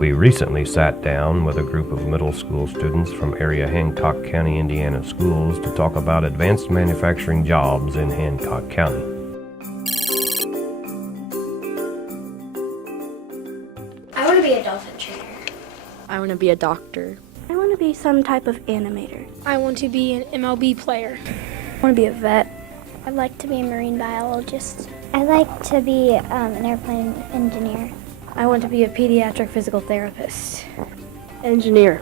We recently sat down with a group of middle school students from area Hancock County, Indiana schools to talk about advanced manufacturing jobs in Hancock County. I want to be a dolphin trainer. I want to be a doctor. I want to be some type of animator. I want to be an MLB player. I want to be a vet. I'd like to be a marine biologist. I'd like to be an airplane engineer. I want to be a pediatric physical therapist. Engineer.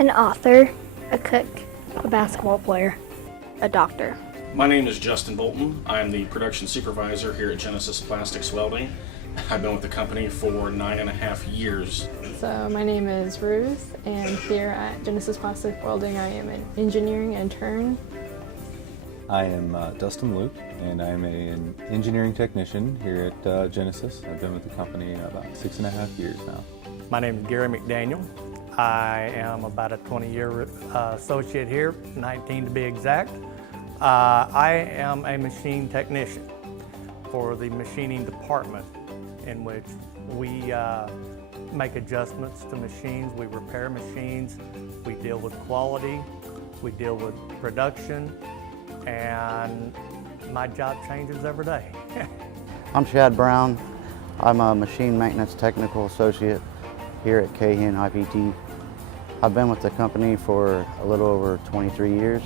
An author. A cook. A basketball player. A doctor. My name is Justin Bolton. I'm the production supervisor here at Genesis Plastics Welding. I've been with the company for 9.5 years. So my name is Ruth, and here at Genesis Plastic Welding I am an engineering intern. I am Dustin Luke, and I'm an engineering technician here at Genesis. I've been with the company about 6.5 years now. My name is Gary McDaniel. I am about a 20-year associate here, 19 to be exact. I am a machine technician for the machining department, in which we make adjustments to machines, we repair machines, we deal with quality, we deal with production, and my job changes every day. I'm Chad Brown. I'm a machine maintenance technical associate here at Cahan IPT. I've been with the company for a little over 23 years,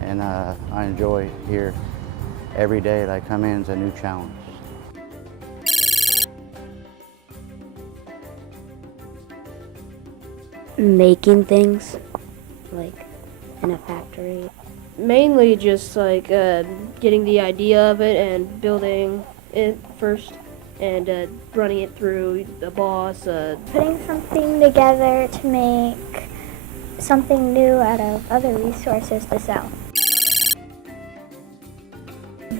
and I enjoy here. Every day that I come in is a new challenge. Making things, like in a factory. Mainly just like getting the idea of it and building it first and running it through the boss. Putting something together to make something new out of other resources to sell.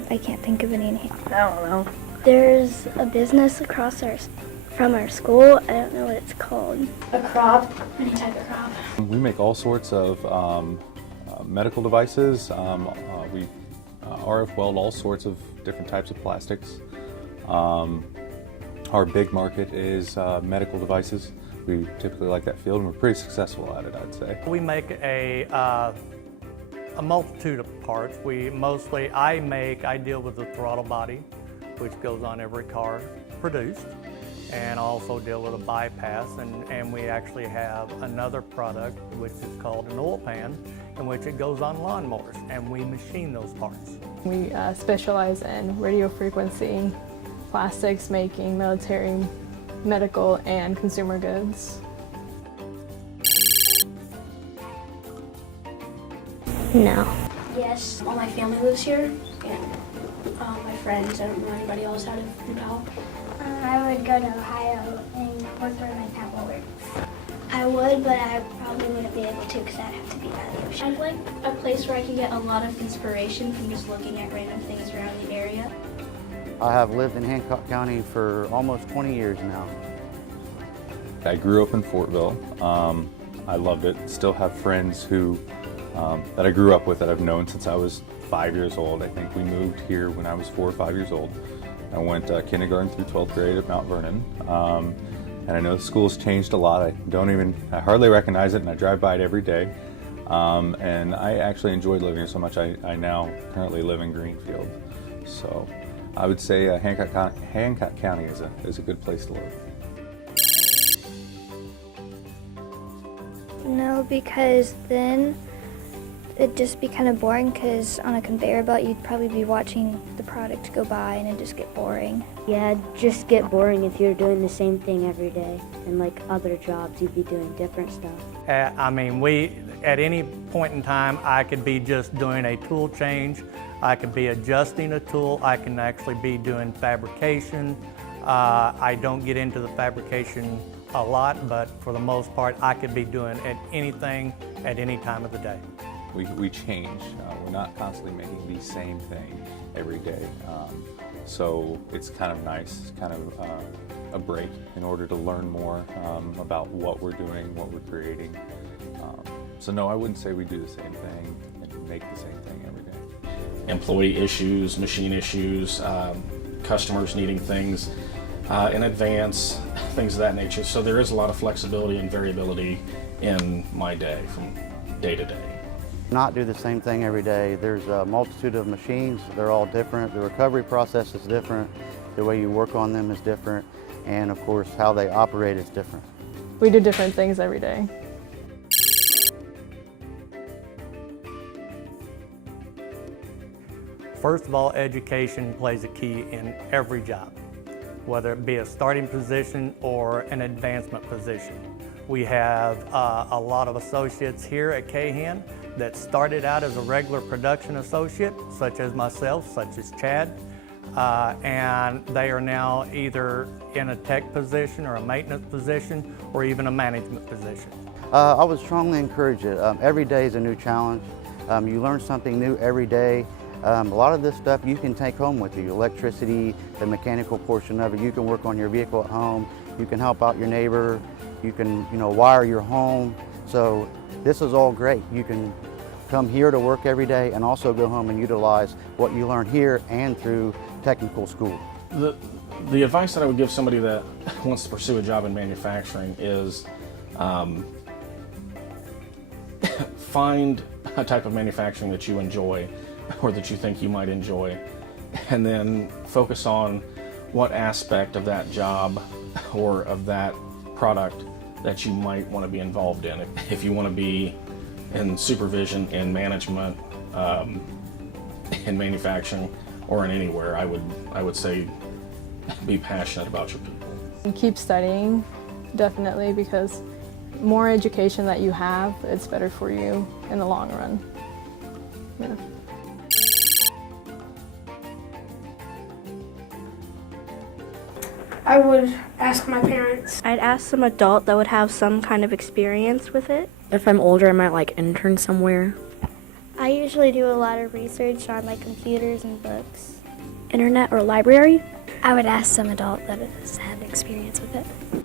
I can't think of any name. I don't know. There's a business across from our school. I don't know what it's called. A crop, any type of crop. We make all sorts of medical devices. We RF weld all sorts of different types of plastics. Our big market is medical devices. We typically like that field, and we're pretty successful at it, I'd say. We make a multitude of parts. I deal with the throttle body, which goes on every car produced, and also deal with a bypass, and we actually have another product which is called an oil pan, in which it goes on lawnmowers, and we machine those parts. We specialize in radio frequency, plastics making, military, medical, and consumer goods. No. Yes, all my family lives here, and my friends. I don't know anybody else out of Utah. I would go to Ohio and work where my papa works. I would, but I probably wouldn't be able to because I'd have to be by the ocean. I'd like a place where I can get a lot of inspiration from just looking at random things around the area. I have lived in Hancock County for almost 20 years now. I grew up in Fortville. I loved it. Still have friends who that I grew up with that I've known since I was 5 years old. I think we moved here when I was 4 or 5 years old. I went kindergarten through 12th grade at Mount Vernon. And I know the school's changed a lot. I hardly recognize it, and I drive by it every day. And I actually enjoyed living here so much, I now currently live in Greenfield. So I would say Hancock County is a good place to live. No, because then it'd just be kind of boring because on a conveyor belt you'd probably be watching the product go by and it'd just get boring. Yeah, it'd just get boring if you're doing the same thing every day. And like other jobs, you'd be doing different stuff. At any point in time, I could be just doing a tool change. I could be adjusting a tool. I can actually be doing fabrication. I don't get into the fabrication a lot, but for the most part, I could be doing anything at any time of the day. We change. We're not constantly making the same thing every day. So it's kind of nice, kind of a break in order to learn more about what we're doing, what we're creating. So no, I wouldn't say we do the same thing and make the same thing every day. Employee issues, machine issues, customers needing things. in advance, things of that nature. So there is a lot of flexibility and variability in my day from day to day. Not do the same thing every day. There's a multitude of machines. They're all different. The recovery process is different. The way you work on them is different. And of course, how they operate is different. We do different things every day. First of all, education plays a key in every job, whether it be a starting position or an advancement position. We have a lot of associates here at Cahan that started out as a regular production associate, such as myself, such as Chad, and they are now either in a tech position or a maintenance position or even a management position. I would strongly encourage it. Every day is a new challenge. You learn something new every day. A lot of this stuff you can take home with you. Electricity, the mechanical portion of it. You can work on your vehicle at home. You can help out your neighbor. You can, wire your home. So this is all great. You can come here to work every day and also go home and utilize what you learn here and through technical school. The advice that I would give somebody that wants to pursue a job in manufacturing is find a type of manufacturing that you enjoy or that you think you might enjoy, and then focus on what aspect of that job or of that product that you might want to be involved in. If you want to be in supervision, in management, in manufacturing, or in anywhere, I would say be passionate about your people. And keep studying, definitely, because more education that you have, it's better for you in the long run. Yeah. I would ask my parents. I'd ask some adult that would have some kind of experience with it. If I'm older, I might intern somewhere. I usually do a lot of research on computers and books. Internet or library. I would ask some adult that has had experience with it.